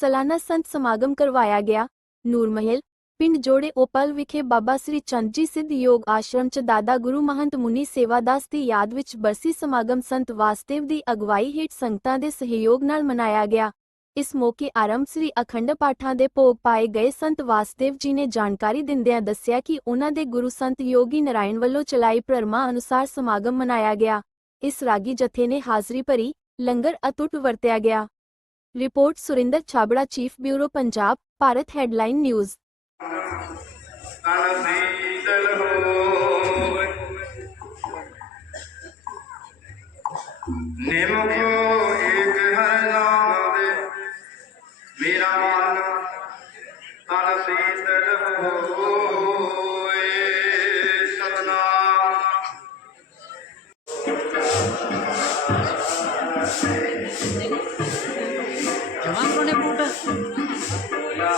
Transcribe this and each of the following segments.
ਸਲਾਨਾ ਸੰਤ ਸਮਾਗਮ ਕਰਵਾਇਆ ਗਿਆ। ਨੂਰਮਹਿਲ, ਪਿੰਡ ਜੋੜੇ ਓਪਲ ਵਿਖੇ ਬਾਬਾ ਸ੍ਰੀ ਚੰਦ ਜੀ ਸਿੱਧ ਯੋਗ ਆਸ਼ਰਮ ਚ ਦਾਦਾ ਗੁਰੂ ਮਹੰਤ ਮੁਨੀ ਸੇਵਾਦਾਸ ਦੀ ਯਾਦ ਵਿੱਚ ਬਰਸੀ ਸਮਾਗਮ ਸੰਤ ਵਾਸਤੇਵ ਦੀ ਅਗਵਾਈ ਹੇਠ ਸੰਗਤਾਂ ਦੇ ਸਹਿਯੋਗ ਨਾਲ ਮਨਾਇਆ ਗਿਆ। ਇਸ ਮੌਕੇ ਆਰੰਭ ਸ੍ਰੀ ਅਖੰਡ ਪਾਠਾਂ ਦੇ ਭੋਗ ਪਾਏ ਗਏ ਸੰਤ ਵਾਸਤੇਵ ਜੀ ਨੇ ਜਾਣਕਾਰੀ ਦਿੰਦਿਆਂ ਦੱਸਿਆ ਕਿ ਉਹਨਾਂ ਦੇ ਗੁਰੂ ਸੰਤ ਯੋਗੀ ਨਾਰਾਇਣ ਵੱਲੋਂ ਚਲਾਈ ਪ੍ਰਰਮਾ ਅਨੁਸਾਰ ਸਮਾਗਮ ਮਨਾਇਆ ਗਿਆ। ਇਸ ਰਾਗੀ ਜਥੇ ਨੇ ਹਾਜ਼ਰੀ ਭਰੀ, ਲੰਗਰ ਅਤੁੱਟ ਵਰਤਿਆ ਗਿਆ। Report Surendra Chhabra chief bureau Punjab Bharat headline news मेरा না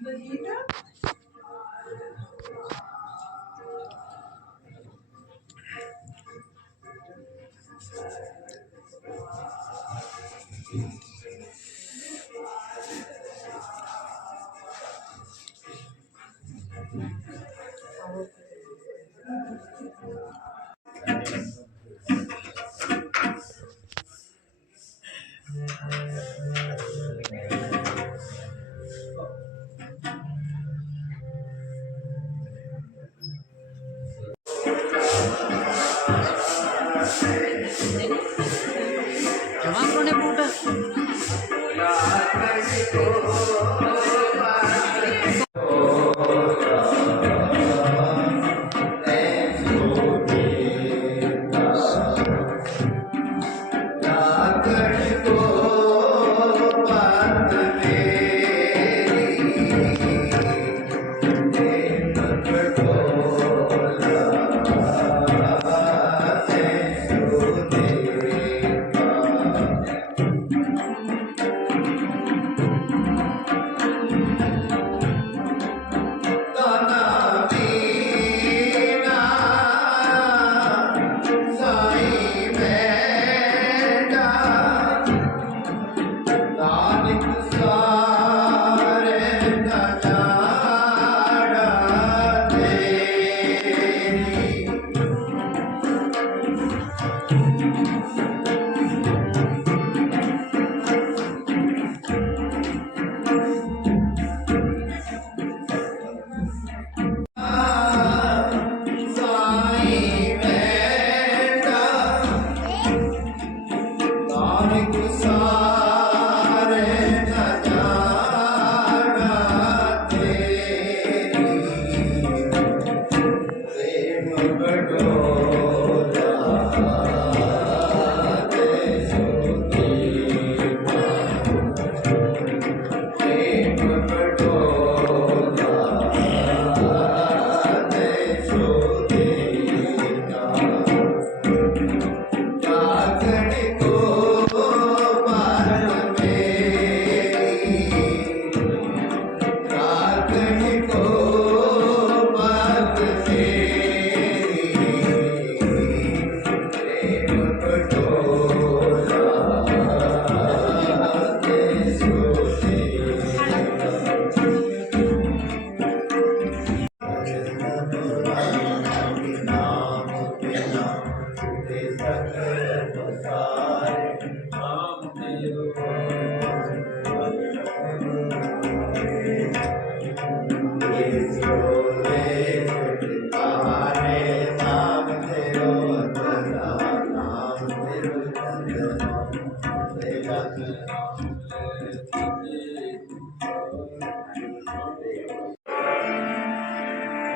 Довіра la la.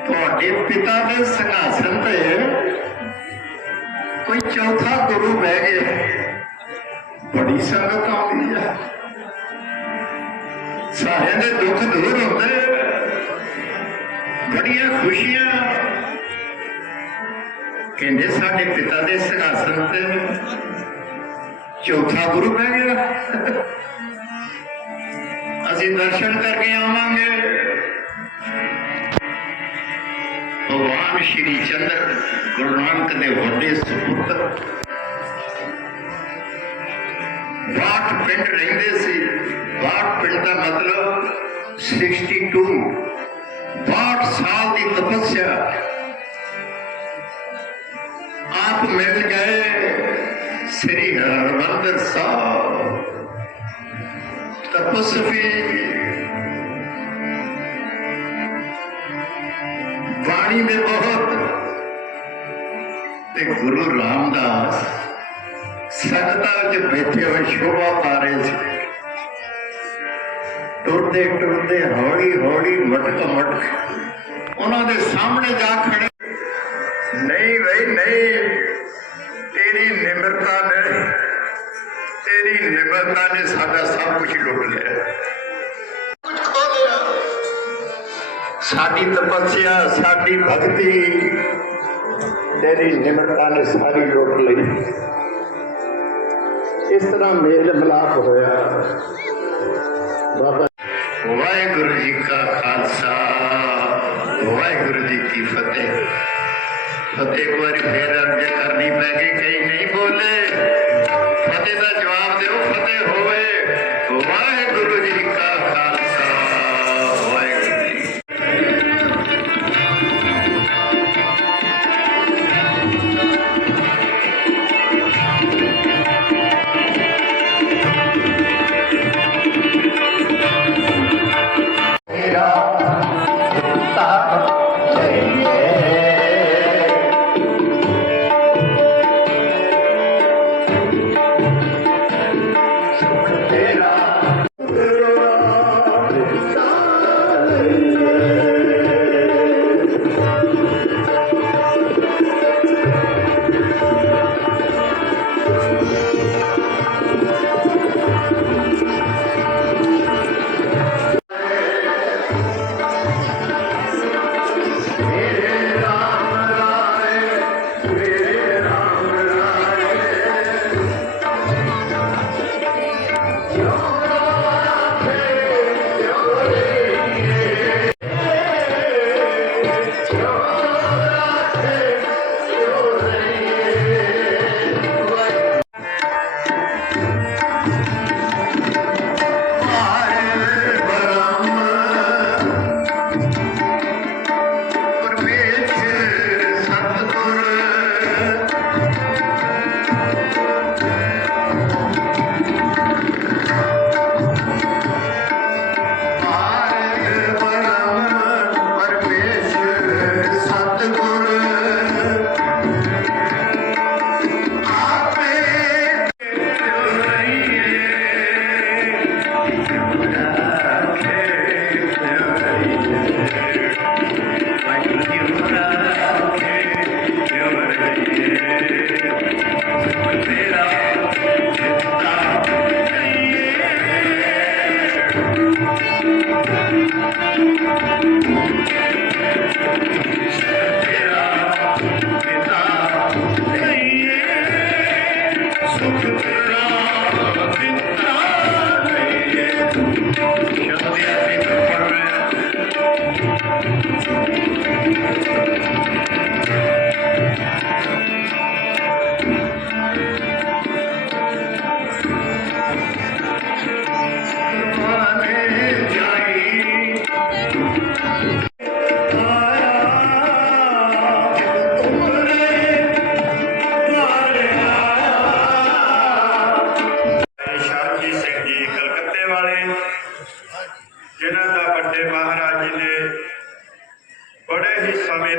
ਤੁਹਾਡੇ ਪਿਤਾ ਦੇ ਸਿੰਘਾਸਨ ਤੇ ਬੜੀਆਂ ਖੁਸ਼ੀਆਂ। ਕਹਿੰਦੇ ਸਾਡੇ ਪਿਤਾ ਦੇ ਸਿੰਘਾਸਨ ਤੇ ਚੌਥਾ ਗੁਰੂ ਬਹਿ ਗਿਆ। ਅਸੀਂ ਦਰਸ਼ਨ ਕਰਕੇ ਆਵਾਂਗੇ। ਭਗਵਾਨ ਸ਼੍ਰੀ ਚੰਦਰ ਗੁਰੂ ਨਾਨਕ ਦੇ ਵੱਡੇ ਸੁਪੁੱਤਰ ਬਾਟ ਪਿੰਡ ਰਹਿੰਦੇ ਸੀ। ਬਾਟ ਪਿੰਡ ਦਾ ਮਤਲਬ 62 ਬਾਟ ਸਾਲ ਦੀ ਤਪੱਸਿਆ। ਆਪ ਮਿਲ ਗਏ ਸ੍ਰੀ ਹਰਿਮੰਦਰ ਸਾਹਿਬ। ਤਪਸਵੀ ਬਾਣੀ ਦੇ ਬਹੁਤ ਤੇ ਗੁਰੂ ਰਾਮਦਾਸ ਸੰਗਤਾਂ ਵਿੱਚ ਬੈਠੇ ਹੋਏ ਸ਼ੋਭਾ ਪਾ ਰਹੇ ਸੀ। ਟੁਰਦੇ ਟੁਰਦੇ ਹੌਲੀ ਹੌਲੀ ਮਟਕ ਮਟਕ ਉਹਨਾਂ ਦੇ ਸਾਹਮਣੇ ਜਾ ਖੜੇ। ਨਹੀਂ ਬਈ ਨਹੀਂ। ਤੇਰੀ ਨਿਮਰਤਾ ਨੇ ਤੇਰੀ ਨਿਮਰਤਾ ਨੇ ਸਾਡਾ ਸਭ ਕੁਝ ਲੁੱਟ ਲਿਆ। ਕੁਝ ਖੋ ਲਿਆ। ਸਾਡੀ ਤਪੱਸਿਆ ਸਾਡੀ ਭਗਤੀ ਤੇਰੀ ਨਿਮਰਤਾ ਨੇ ਸਾਰੀ ਲੁੱਟ ਲਈ। ਇਸ ਤਰ੍ਹਾਂ ਮੇਲ ਮਿਲਾਪ ਹੋਇਆ। ਬਾਬਾ ਵਾਹਿਗੁਰੂ ਜੀ ਕਾ ਖਾਲਸਾ। ਵਾਹਿਗੁਰੂ ਜੀ ਕੀ ਫਤਿਹ। ਫਤਿਹ ਇੱਕ ਵਾਰੀ ਫੇਰ ਅਰਜ਼ ਕਰਨੀ ਪੈ ਗਈ ਕਈ ਨਹੀਂ ਬੋਲੇ। ਫਤਿਹ ਦਾ ਜਵਾਬ ਦਿਓ, ਫਤਿਹ ਹੋਵੇ। ਵਾਹਿਗੁਰੂ ਜੀ ਕਾ ਖਾਲਸਾ।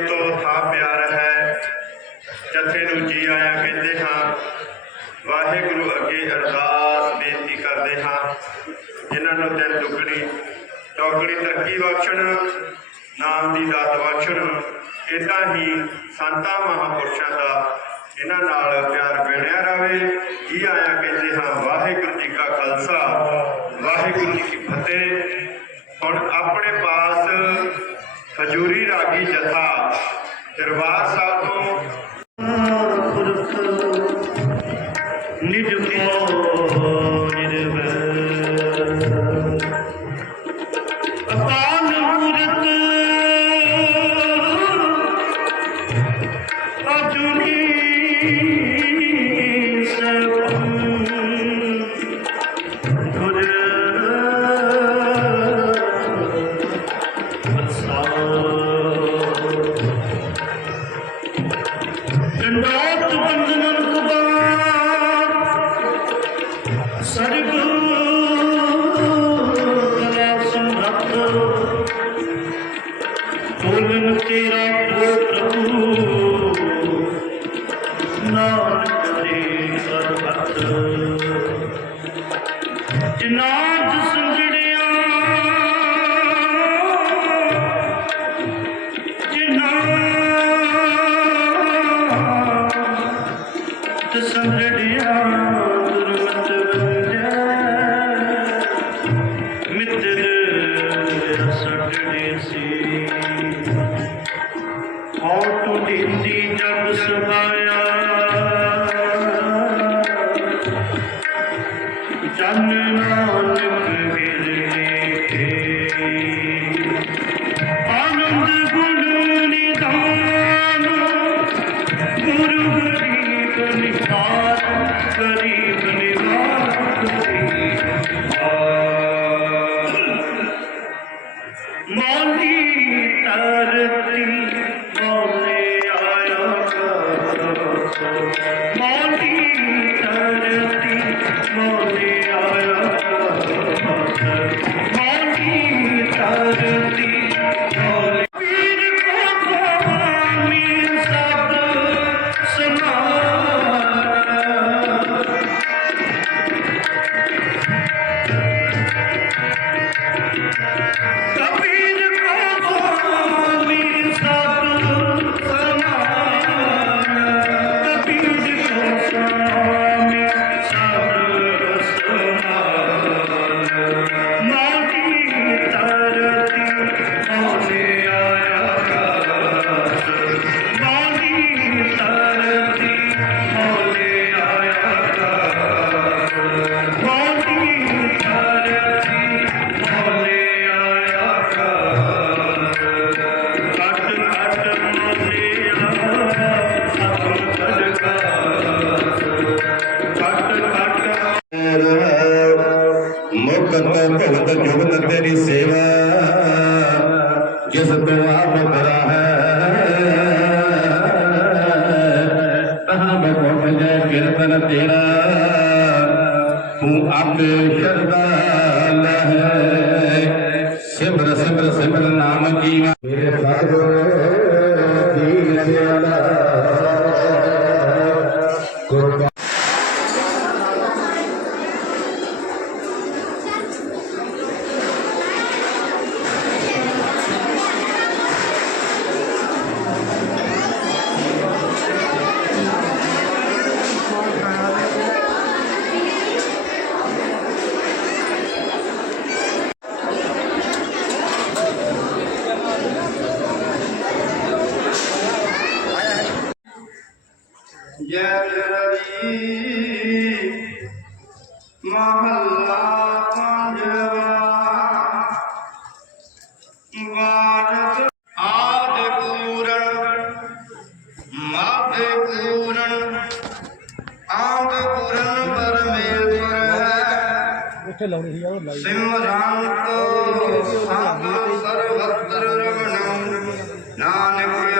ਮੇਰੇ ਤੋਂ ਥਾ ਪਿਆਰ ਹੈ। ਜਥੇ ਨੂੰ ਜੀ ਆਇਆ ਕਹਿੰਦੇ ਹਾਂ, ਵਾਹਿਗੁਰੂ ਅੱਗੇ ਅਰਦਾਸ ਬੇਨਤੀ ਕਰਦੇ ਹਾਂ। ਜਿਨ੍ਹਾਂ ਨੂੰ ਤੇ ਦੁਗਣੀ, ਚੌਗਣੀ ਤਰੱਕੀ ਬਖਸ਼ਣ, ਨਾਮ ਦੀ ਦਾਤ ਬਖਸ਼ਣ ਇਦਾਂ ਹੀ ਸੰਤਾਂ ਮਹਾਪੁਰਸ਼ਾਂ ਦਾ ਇਹਨਾਂ ਨਾਲ ਪਿਆਰ ਬਣਿਆ ਰਹੇ। ਜੀ ਆਇਆ ਕਹਿੰਦੇ ਹਾਂ, ਵਾਹਿਗੁਰੂ ਜੀ ਕਾ ਖਾਲਸਾ, ਵਾਹਿਗੁਰੂ ਜੀ ਕੀ ਫਤਿਹ। ਹੁਣ ਆਪਣੇ ਪਾਸ ਹਜੂਰੀ ਰਾਗੀ ਜਥਾ ਦਰਬਾਰ ਸਾਹਿਬ வேண்டும் ਕਿਰਤਨ ਤੇਰਾ ਤੂੰ ਆਪੇ ਸ਼ਰਦਾ ਲਹਿ ਸਿਮਰ ਸਿਮਰ ਸਿਮਰ ਨਾਮ ਜੀਵਾ ਪੂਰਨ। ਆਂਗ ਪੂਰਨ ਪਰਮੇਸ਼ਰ ਹੈ। ਉੱਥੇ ਲਾਉਣੀ ਸੀ ਯਾਰ ਉਹ ਲਾਈ। ਸਿਮਰਾਂ ਕੋ ਸਾਧ ਸਰਵਤਰ ਰਮਣੰ। ਨਾਨਕ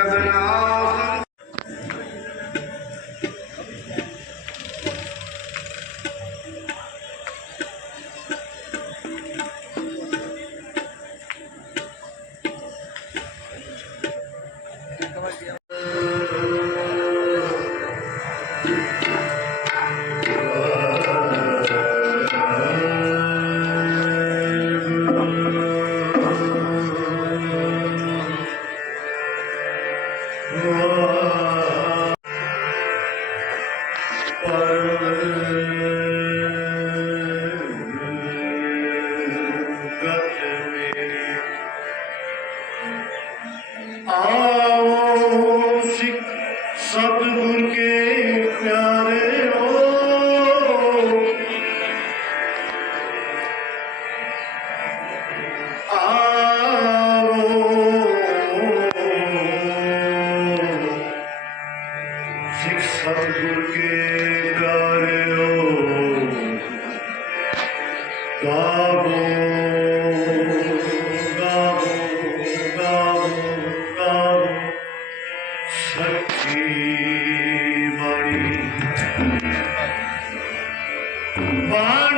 Bye.